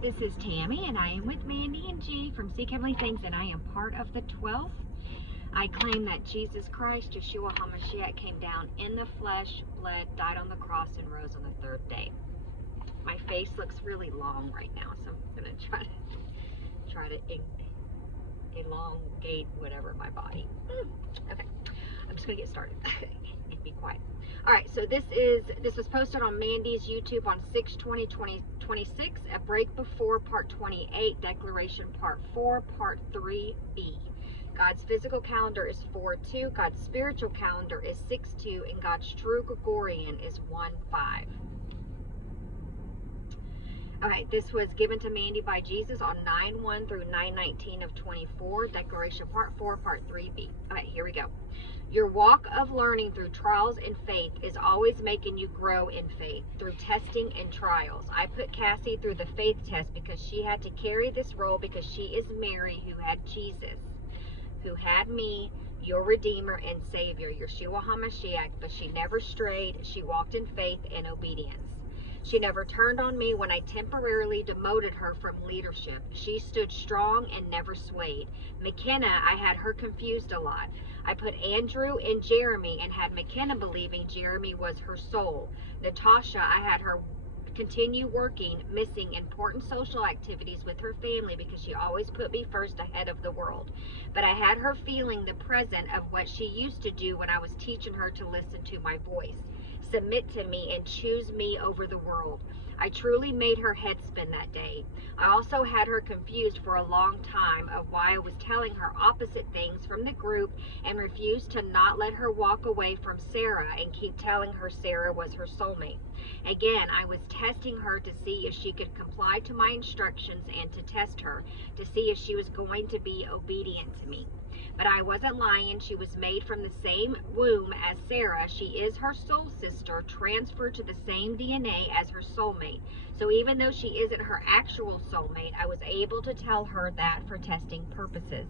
This is Tammy, and I am with Mandy and G from Seek Heavenly Things, and I am part of the 12th. I claim that Jesus Christ, Yeshua HaMashiach, came down in the flesh, bled, died on the cross, and rose on the third day. My face looks really long right now, so I'm going to try to elongate whatever my body. Okay, I'm just going to get started and be quiet. All right, so this was posted on Mandy's YouTube on 6/20/2026, a break before part 28, declaration part 4, part 3b. God's physical calendar is 4/2, God's spiritual calendar is 6/2, and God's true Gregorian is 1/5. All right, this was given to Mandy by Jesus on 9/1 through 9/19 of 24, declaration part 4, part 3b. All right, here we go. Your walk of learning through trials and faith is always making you grow in faith through testing and trials. I put Cassie through the faith test because she had to carry this role because she is Mary who had Jesus, who had me, your Redeemer and Savior, Yeshua HaMashiach, but she never strayed. She walked in faith and obedience. She never turned on me when I temporarily demoted her from leadership. She stood strong and never swayed. McKenna, I had her confused a lot. I put Andrew and Jeremy and had McKenna believing Jeremy was her soul. Natasha, I had her continue working, missing important social activities with her family because she always put me first ahead of the world. But I had her feeling the present of what she used to do when I was teaching her to listen to my voice, submit to me, and choose me over the world. I truly made her head spin that day. I also had her confused for a long time of why I was telling her opposite things from the group and refused to not let her walk away from Sarah and keep telling her Sarah was her soulmate. Again, I was testing her to see if she could comply to my instructions and to test her to see if she was going to be obedient to me. But I wasn't lying. She was made from the same womb as Sarah. She is her soul sister, transferred to the same DNA as her soulmate. So even though she isn't her actual soulmate, I was able to tell her that for testing purposes.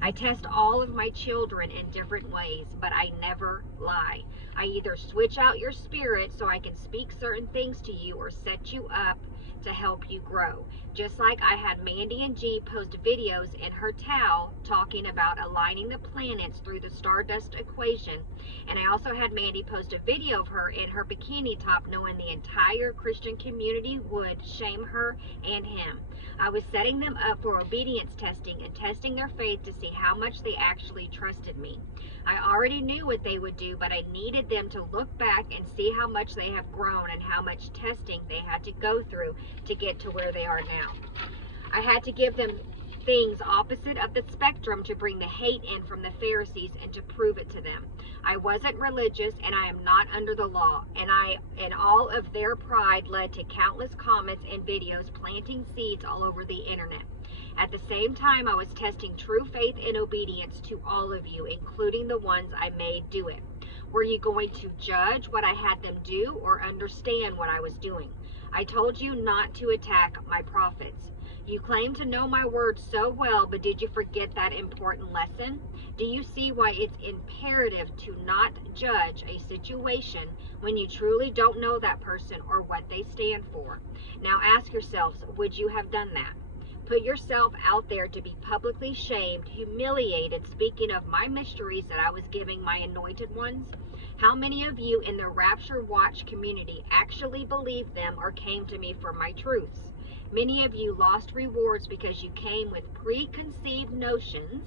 I test all of my children in different ways, but I never lie. I either switch out your spirit so I can speak certain things to you or set you up to help you grow. Just like I had Mandy and G post videos in her towel talking about aligning the planets through the stardust equation, and I also had Mandy post a video of her in her bikini top knowing the entire Christian community would shame her and him. I was setting them up for obedience testing and testing their faith to see how much they actually trusted me. I already knew what they would do, but I needed them to look back and see how much they have grown and how much testing they had to go through to get to where they are now. I had to give them things opposite of the spectrum to bring the hate in from the Pharisees and to prove it to them. I wasn't religious and I am not under the law, and all of their pride led to countless comments and videos planting seeds all over the internet. At the same time, I was testing true faith and obedience to all of you, including the ones I made do it. Were you going to judge what I had them do or understand what I was doing? I told you not to attack my prophets. You claim to know my word so well, but did you forget that important lesson? Do you see why it's imperative to not judge a situation when you truly don't know that person or what they stand for? Now ask yourselves, would you have done that? Put yourself out there to be publicly shamed, humiliated, speaking of my mysteries that I was giving my anointed ones? How many of you in the Rapture Watch community actually believed them or came to me for my truths? Many of you lost rewards because you came with preconceived notions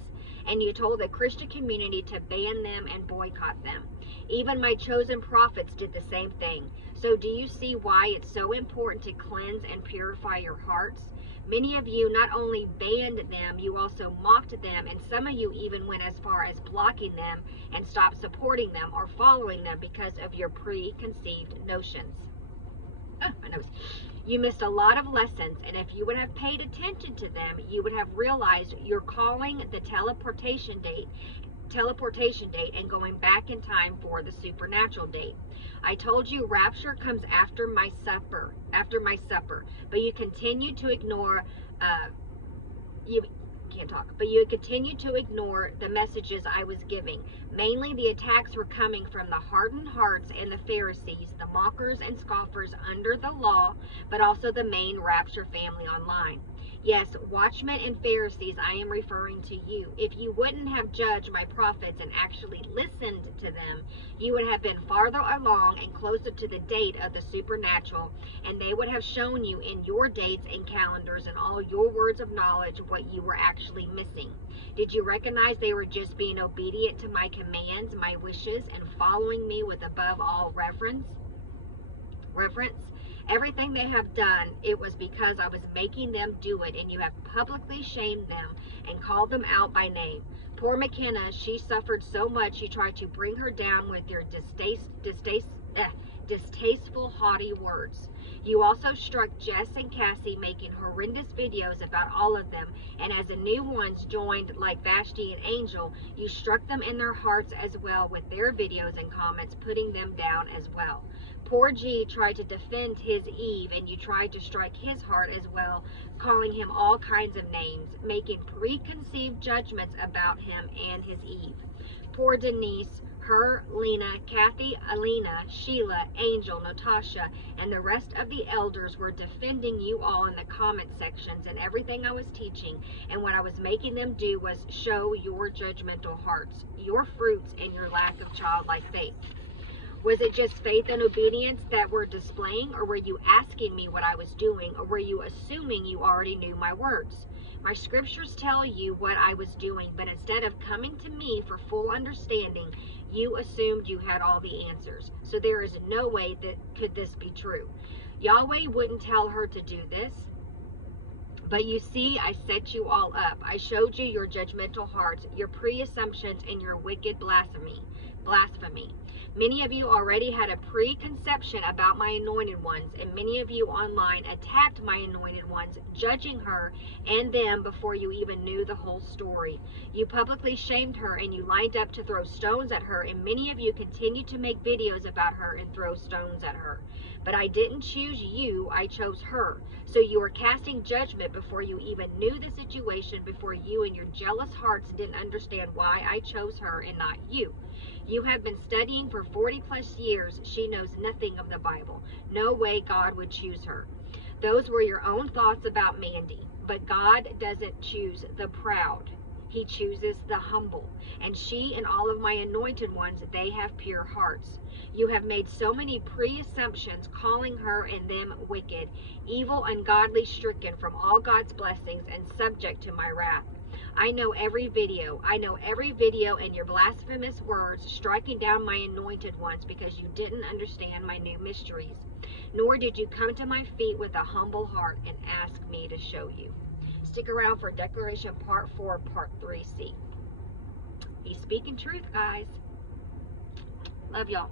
and you told the Christian community to ban them and boycott them. Even my chosen prophets did the same thing. So do you see why it's so important to cleanse and purify your hearts? Many of you not only banned them, you also mocked them, and some of you even went as far as blocking them and stopped supporting them or following them because of your preconceived notions. My nose. You missed a lot of lessons, and if you would have paid attention to them, you would have realized you're calling the teleportation date and going back in time for the supernatural date. I told you rapture comes after my supper, but you continue to ignore can't talk. But you had continued to ignore the messages I was giving. Mainly the attacks were coming from the hardened hearts and the Pharisees, the mockers and scoffers under the law, but also the main Rapture family online. Yes, watchmen and Pharisees, I am referring to you. If you wouldn't have judged my prophets and actually listened to them, you would have been farther along and closer to the date of the supernatural, and they would have shown you in your dates and calendars and all your words of knowledge what you were actually missing. Did you recognize they were just being obedient to my commands, my wishes, and following me with above all reverence? Everything they have done, it was because I was making them do it, and you have publicly shamed them and called them out by name. Poor McKenna, she suffered so much you tried to bring her down with your distasteful, haughty words. You also struck Jess and Cassie, making horrendous videos about all of them, and as the new ones joined, like Vashti and Angel, you struck them in their hearts as well with their videos and comments, putting them down as well. Poor G tried to defend his Eve, and you tried to strike his heart as well, calling him all kinds of names, making preconceived judgments about him and his Eve. Poor Denise, her, Lena, Kathy, Alina, Sheila, Angel, Natasha, and the rest of the elders were defending you all in the comment sections and everything I was teaching, and what I was making them do was show your judgmental hearts, your fruits, and your lack of childlike faith. Was it just faith and obedience that were displaying, or were you asking me what I was doing, or were you assuming you already knew my words? My scriptures tell you what I was doing, but instead of coming to me for full understanding, you assumed you had all the answers. So there is no way that could this be true. Yahweh wouldn't tell her to do this. But you see, I set you all up. I showed you your judgmental hearts, your pre-assumptions, and your wicked blasphemy. Many of you already had a preconception about my anointed ones, and many of you online attacked my anointed ones, judging her and them before you even knew the whole story. You publicly shamed her, and you lined up to throw stones at her, and many of you continued to make videos about her and throw stones at her. But I didn't choose you, I chose her. So you were casting judgment before you even knew the situation, before you and your jealous hearts didn't understand why I chose her and not you. You have been studying for 40 plus years. She knows nothing of the Bible. No way God would choose her. Those were your own thoughts about Mandy. But God doesn't choose the proud. He chooses the humble. And she and all of my anointed ones, they have pure hearts. You have made so many pre-assumptions, calling her and them wicked, evil, ungodly, stricken from all God's blessings, and subject to my wrath. I know every video and your blasphemous words, striking down my anointed ones because you didn't understand my new mysteries. Nor did you come to my feet with a humble heart and ask me to show you. Stick around for Declaration Part 4, Part 3C. He's speaking truth, guys. Love y'all.